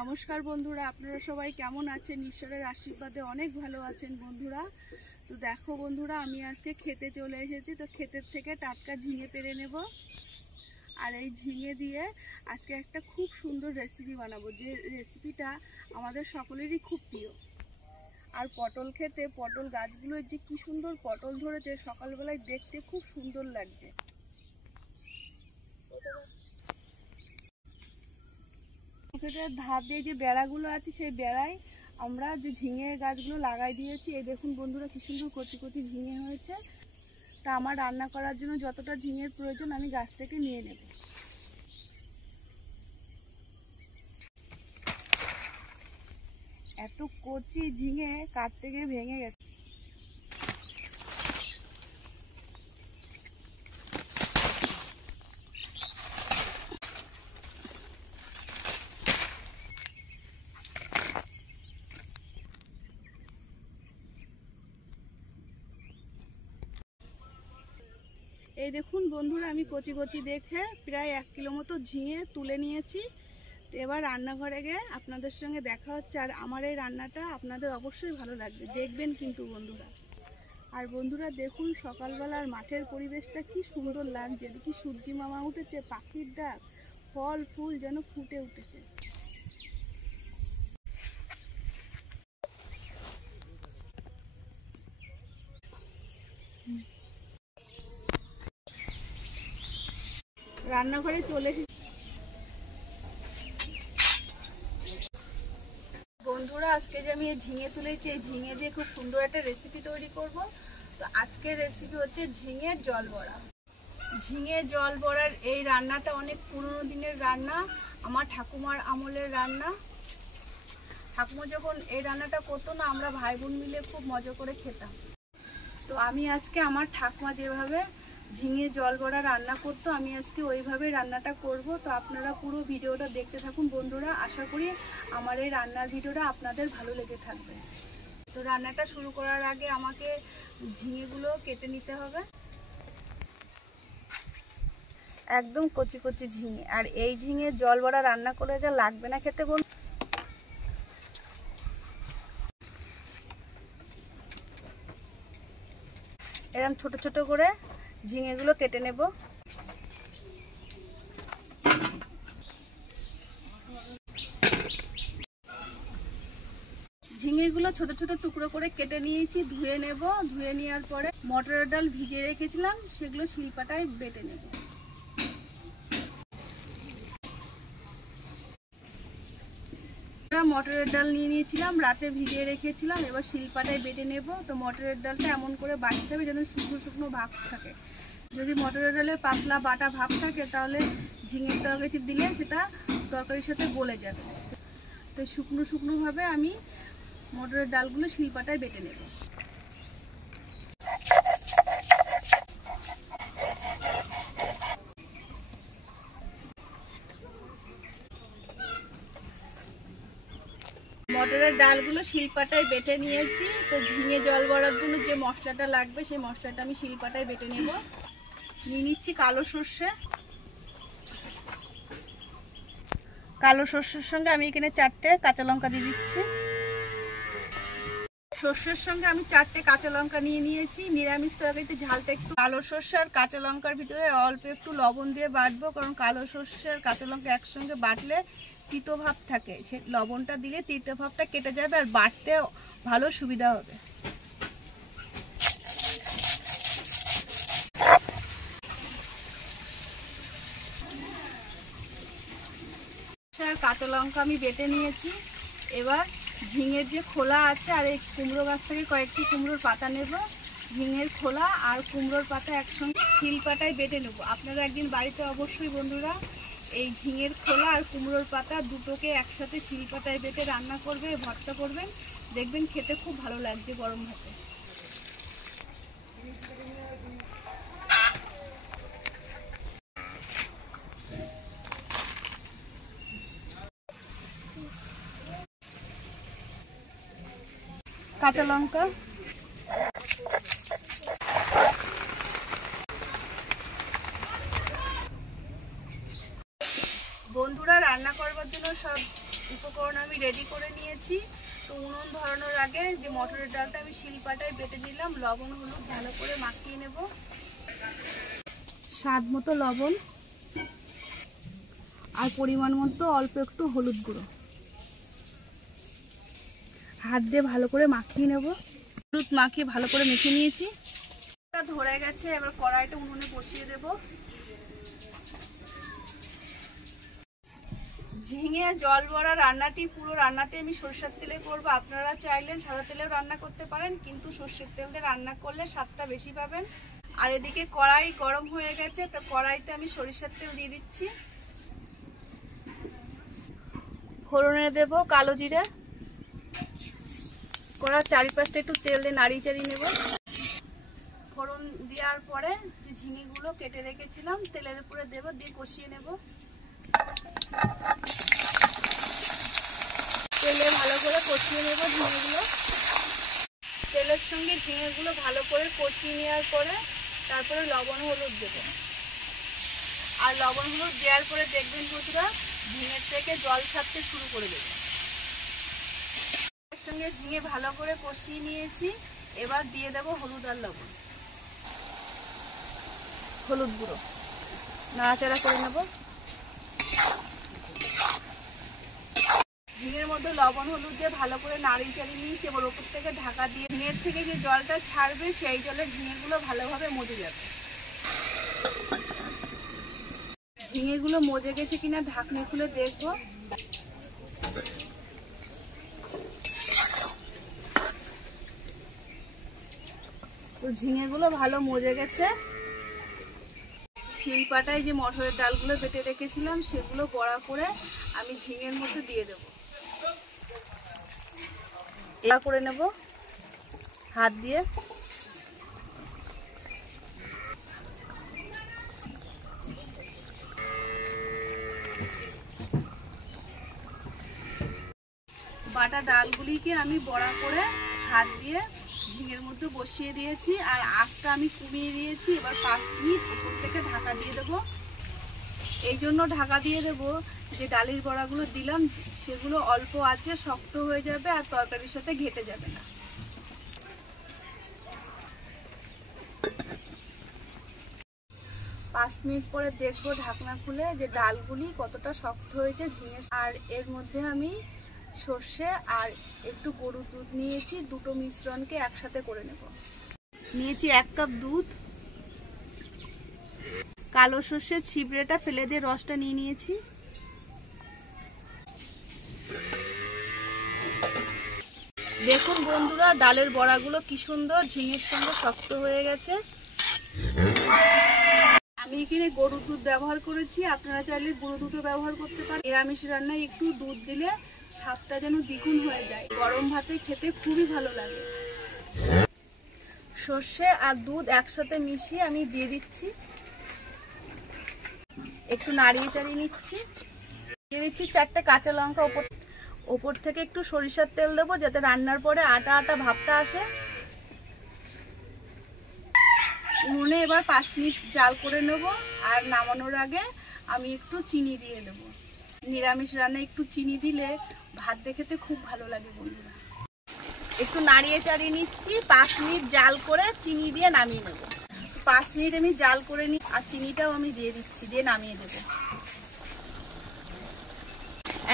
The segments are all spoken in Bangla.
নমস্কার বন্ধুরা, আপনারা সবাই কেমন আছেন? ঈশ্বরের আশীর্বাদে অনেক ভালো আছেন বন্ধুরা। তো দেখো বন্ধুরা, আমি আজকে খেতে চলে এসেছি। তো ক্ষেতের থেকে টাটকা ঝিঙে পেড়ে নেব, আর এই ঝিঙে দিয়ে আজকে একটা খুব সুন্দর রেসিপি বানাবো, যে রেসিপিটা আমাদের সকলেরই খুব প্রিয়। আর পটল খেতে, পটল গাছগুলোর যে কি সুন্দর পটল ধরেছে, সকালবেলায় দেখতে খুব সুন্দর লাগছে। ধার দিয়ে যে বেড়াগুলো আছে, সেই বেড়ায় আমরা যে ঝিঙে গাছগুলো লাগাই দিয়েছি। এই দেখুন বন্ধুরা, কি সুন্দর কচি কচি ঝিঙে হয়েছে। তা আমার রান্না করার জন্য যতটা ঝিঙের প্রয়োজন আমি গাছ থেকে নিয়ে নেব। এত কচি ঝিঙে কাটতে গিয়ে ভেঙে গেছে। এই দেখুন বন্ধুরা, আমি কচি কচি দেখে প্রায় 1 কিলো মতো ঝিঙে তুলে নিয়েছি। এবার রান্নাঘরে গিয়ে আপনাদের সঙ্গে দেখা হচ্ছে। আর আমার এই রান্নাটা আপনাদের অবশ্যই ভালো লাগবে, দেখবেন কিন্তু বন্ধুরা। আর বন্ধুরা দেখুন, সকালবেলার মাঠের পরিবেশটা কি সুন্দর লাগছে। কি সূর্যি মামা উঠেছে, পাখির ডাক, ফল ফুল যেন ফুটে উঠেছে। রান্নাঘরে চলে এসেছি বন্ধুরা। আজকে যে আমি ঝিঙে তুলেছি, এই ঝিঙে দিয়ে খুব সুন্দর একটা রেসিপি তৈরি করব। তো আজকের রেসিপি হচ্ছে ঝিঙের জল বড়া। ঝিঙে জল বড়ার এই রান্নাটা অনেক পুরনো দিনের রান্না, আমার ঠাকুমার আমলের রান্না। ঠাকুমা যখন এই রান্নাটা করতো না, আমরা ভাই বোন মিলে খুব মজা করে খেতাম। তো আমি আজকে আমার ঠাকুমা যেভাবে ঝিঙে জল বড়া রান্না করতো, আমি আজকে ওইভাবে রান্নাটা করব। তো আপনারা পুরো ভিডিওটা দেখতে থাকুন বন্ধুরা। আশা করি আমার এই রান্নার ভিডিওটা আপনাদের ভালো লেগে থাকবে। তো রান্নাটা শুরু করার আগে আমাকে ঝিঙেগুলো কেটে নিতে হবে। একদম কচি কচি ঝিঙে। আর এই ঝিঙে জল বড়া রান্না করে যা লাগবে না খেতে বন্ধু। এরকম ছোট ছোট করে ঝিঙেগুলো কেটে নেব। ঝিঙেগুলো ছোট ছোট টুকরো করে কেটে নিয়েছি, ধুয়ে নেব। ধুয়ে নেওয়ার পরে মটরের ডাল ভিজিয়ে রেখেছিলাম, সেগুলো শিলপাটায় বেটে নেব। মটরের ডাল নিয়ে নিয়েছিলাম, রাতে ভিজিয়ে রেখেছিলাম, এবার শিলপাটায় বেটে নেব। তো মটরের ডালটা এমন করে বাটতে হবে যেন শুকনো শুকনো ভাব থাকে। যদি মটরের ডালের পাতলা বাটা ভাব থাকে, তাহলে ঝিঙের তরকারিতে দিলে সেটা তরকারির সাথে গলে যাবে। তো শুকনো শুকনোভাবে আমি মটরের ডালগুলো শিলপাটায় বেটে নেব। মটরের ডালগুলো শিলপাটায় বেটে নিয়েছি। তো ঝিঙে জল বড়ার জন্য যে মশলাটা লাগবে, সেই মশলাটা আমি শিলপাটায় বেটে নেব। নিয়ে নিচ্ছি কালো সর্ষে। কালো সর্ষের সঙ্গে আমি এখানে 4টে কাঁচা লঙ্কা দিয়ে দিচ্ছি। সর্ষের সঙ্গে আমি 4টে কাঁচা লঙ্কা নিয়ে নিয়েছি। নিরামিষ তরকারিতে ঝালটা একটু, কালো সর্ষে আর কাঁচা লঙ্কার ভিতরে অল্প একটু লবণ দিয়ে বাটবো, কারণ কালো সর্ষে আর কাঁচা লঙ্কা একসঙ্গে বাটলে তিতো ভাব থাকে। সে লবণটা দিলে তিতো ভাবটা কেটে যাবে, আর বাটতে ভালো সুবিধা হবে। আর কাঁচা লঙ্কা আমি বেটে নিয়েছি। এবার ঝিঙের যে খোলা আছে, আর এই কুমড়ো গাছ থেকে কয়েকটি কুমড়োর পাতা নেব। ঝিঙের খোলা আর কুমড়োর পাতা একসঙ্গে শিলপাটায় বেটে নেব। আপনারা একদিন বাড়িতে অবশ্যই বন্ধুরা এই ঝিঙের খোলা আর কুমড়োর পাতা দুটোকে একসাথে শিলপাটায় বেটে রান্না করবে, ভর্তা করবেন, দেখবেন খেতে খুব ভালো লাগছে গরম ভাতে। কাঁচা লঙ্কা, বন্ধুরা রান্না করবার জন্য সব উপকরণ আমি রেডি করে নিয়েছি। তো উনুন ধরানোর আগে যে মটরের ডালটা আমি শিলপাটায় বেটে নিলাম, লবণ হলুদ ভালো করে মাখিয়ে নেব। স্বাদ মতো লবণ আর পরিমাণ মতো অল্প একটু হলুদ গুঁড়ো হাত দিয়ে ভালো করে মাখিয়ে নেব। হলুদ মাখিয়ে ভালো করে মেখে নিয়েছি। ধরে গেছে, এবার কড়াইটা উনুনে বসিয়ে দেব। ঝিঙে জল বড়া রান্নাটি, পুরো রান্নাটি আমি সরষের তেলে করব। আপনারা চাইলেন সাদা তেলেও রান্না করতে পারেন, কিন্তু সরষের তেল দিয়ে রান্না করলে স্বাদটা বেশি পাবেন। আর এদিকে কড়াই গরম হয়ে গেছে, তো কড়াইতে আমি সরিষার তেল দিয়ে দিচ্ছি। ফোড়নে দেব কালো জিরে। কড়ার চারিপাশটা একটু তেল দিয়ে নাড়িয়ে চাড়িয়ে নেব। ফোড়ন দেওয়ার পরে যে ঝিঙেগুলো কেটে রেখেছিলাম তেলের উপরে দেব, দিয়ে কষিয়ে নেব। তেলে ভালো করে কষিয়ে নেব ঝিঙেগুলো। তেলের সঙ্গে ঝিঙেগুলো ভালো করে কষিয়ে নেওয়ার পরে তারপরে লবণ হলুদ দেব। আর লবণ হলুদ দেওয়ার পরে দেখবেন বন্ধুরা, ঝিঙের থেকে জল ছাড়তে শুরু করে দেবে। এর সঙ্গে ঝিঙে ভালো করে কষিয়ে নিয়েছি। এবার দিয়ে দেব হলুদ আর লবণ, হলুদ গুঁড়ো, নাড়াচাড়া করে নেব। ঝিঙের মধ্যে লবণ হলুদ দিয়ে ভালো করে নাড়িয়ে চাড়িয়ে নিয়েছি। এবার ওপর থেকে ঢাকা দিয়ে ঝিঙের থেকে যে জলটা ছাড়বে সেই জলে ঝিঙেগুলো ভালোভাবে মজে যাবে। ঝিঙেগুলো মজে গেছে কিনা ঢাকনি খুলে দেখবো। তো ঝিঙেগুলো ভালো মজে গেছে। শিলপাটায় যে মটরের ডালগুলো বেটে রেখেছিলাম সেগুলো বড়া করে আমি ঝিঙের মধ্যে দিয়ে দেব। এটা করে নেব হাত দিয়ে। বাটা ডালগুলিকে আমি বড়া করে হাত দিয়ে ঝিঙের মধ্যে বসিয়ে দিয়েছি। আর আঁচটা আমি কমিয়ে দিয়েছি। এবার 5 মিনিট উপর থেকে ঢাকা দিয়ে দেব। এই জন্য ঢাকা দিয়ে দেব যে ডালের বড়াগুলো দিলাম সেগুলো অল্প আঁচে শক্ত হয়ে যাবে আর তরকারির সাথে ঘেটে যাবে না। 5 মিনিট পরে দেখবো ঢাকনা খুলে যে ডালগুলি কতটা শক্ত হয়েছে ঝিঙে। আর এর মধ্যে আমি সর্ষে আর একটু গরুর দুধ নিয়েছি, দুটো মিশ্রণকে একসাথে করে নেব। নিয়েছি 1 কাপ দুধ, কালো সর্ষে ছিবড়েটা ফেলে দিয়ে রসটা নিয়ে নিয়েছি। দেখুন বন্ধুরা, ডালের বড়াগুলো কি সুন্দর ঝিঙের সঙ্গে শক্ত হয়ে গেছে। আমি এখানে গরুর দুধ ব্যবহার করেছি, আপনারা চাইলে গুঁড়ো দুধও ব্যবহার করতে পারেন। নিরামিষ রান্নায় একটু দুধ দিলে স্বাদটা যেন দ্বিগুণ হয়ে যায়। গরম ভাতে খেতে খুবই ভালো লাগে। সর্ষে আর দুধ একসাথে মিশিয়ে আমি দিয়ে দিচ্ছি। একটু নাড়িয়ে চাড়িয়ে নিচ্ছি। দিয়ে দিচ্ছি 4টে কাঁচা লঙ্কা। ওপর থেকে একটু সরিষার তেল দেবো যাতে রান্নার পরে আটা আটা ভাবটা আসে। উনুনে এবার 5 মিনিট জাল করে নেব। আর নামানোর আগে আমি একটু চিনি দিয়ে দেব। নিরামিষ রান্নায় একটু চিনি দিলে ভাত খেতে খুব ভালো লাগে বন্ধুরা। একটু নাড়িয়ে চাড়িয়ে নিচ্ছি। 5 মিনিট জাল করে চিনি দিয়ে নামিয়ে নেব। 5 মিনিট আমি জাল করে নিই আর চিনিটাও আমি দিয়ে দিচ্ছি, দিয়ে নামিয়ে দেব।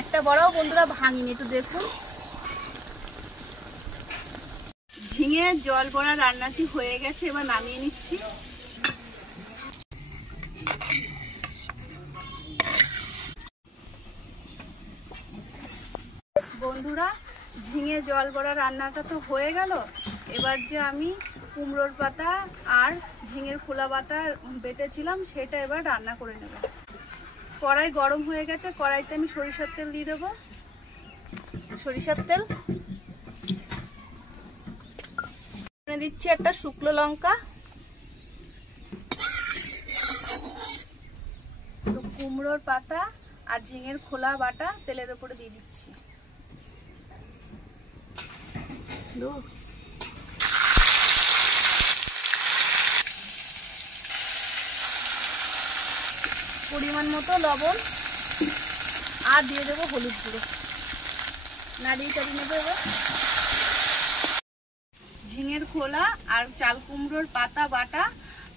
একটা বড়াও বন্ধুরা ভাঙিনি, একটু দেখুন। ঝিঙে জল বড়া রান্নাটি হয়ে গেছে, এবার নামিয়ে নিচ্ছি। বন্ধুরা, ঝিঙে জল বড়া রান্নাটা তো হয়ে গেল। এবার যে আমি কুমড়োর পাতা আর ঝিঙের খোলা বাটা বেটেছিলাম সেটা এবার রান্না করে নেব। কড়াই গরম হয়ে গেছে, কড়াইতে আমি সরিষার তেল দিয়ে দেবো। সরিষার তেল দিচ্ছি, একটা শুকনো লঙ্কা, তো কুমড়োর পাতা আর ঝিঙের খোলা বাটা তেলের উপরে দিয়ে দিচ্ছি। পরিমাণ মতো লবণ আর দিয়ে দেবো হলুদ গুঁড়ো। নাড়িয়ে চাড়িয়ে নেবো এবার। ঝিঙের খোলা আর চাল কুমড়োর পাতা বাটা,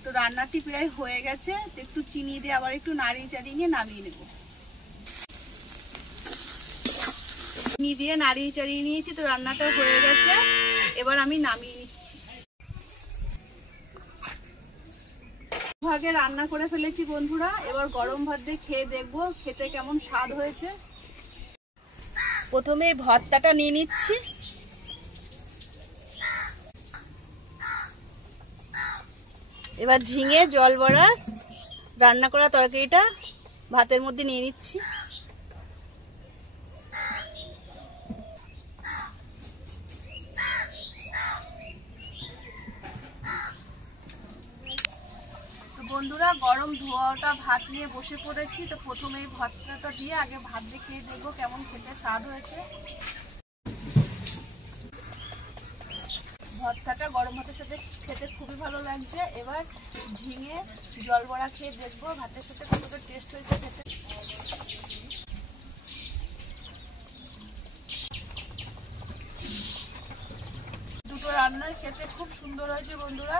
তো রান্নাটি প্রায় হয়ে গেছে। তো একটু চিনি দিয়ে আবার একটু নাড়িয়ে চাড়িয়ে নিয়ে নামিয়ে নেব। চিনি দিয়ে নাড়িয়ে চাড়িয়ে নিয়েছি, তো রান্নাটা হয়ে গেছে। এবার আমি নামিয়ে নিচ্ছি। ভাগে রান্না করে ফেলেছি বন্ধুরা। এবার গরম ভাত দিয়ে খেয়ে দেখবো খেতে কেমন স্বাদ হয়েছে। প্রথমে ভর্তাটা নিয়ে নিচ্ছি। এবার ঝিঙে জল বড়া রান্না করা তরকারিটা ভাতের মধ্যে নিয়ে নিচ্ছি। বন্ধুরা গরম ধোয়াটা ভাত নিয়ে বসে পড়েছি। তো প্রথমে এই ভর্তাটা দিয়ে আগে ভাত দিয়ে খেয়ে দেখবো কেমন খেতে স্বাদ হয়েছে। ভর্তাটা গরম ভাতের সাথে খেতে খুবই ভালো লাগছে। এবার ঝিঙে জল বড়া খেয়ে দেখবো ভাতের সাথে কতটা টেস্ট হয়েছে খেতে। দুটো রান্নার খেতে খুব সুন্দর হয়েছে বন্ধুরা।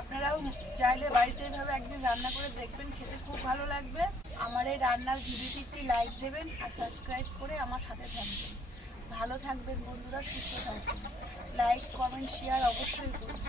আপনারাও চাইলে বাড়িতে এইভাবে একদিন রান্না করে দেখবেন, খেতে খুব ভালো লাগবে। আমার এই রান্নার ভিডিওটি একটি লাইক দেবেন আর সাবস্ক্রাইব করে আমার সাথে থাকবেন। ভালো থাকবেন বন্ধুরা, সুস্থ থাকবেন। লাইক কমেন্ট শেয়ার অবশ্যই করবেন।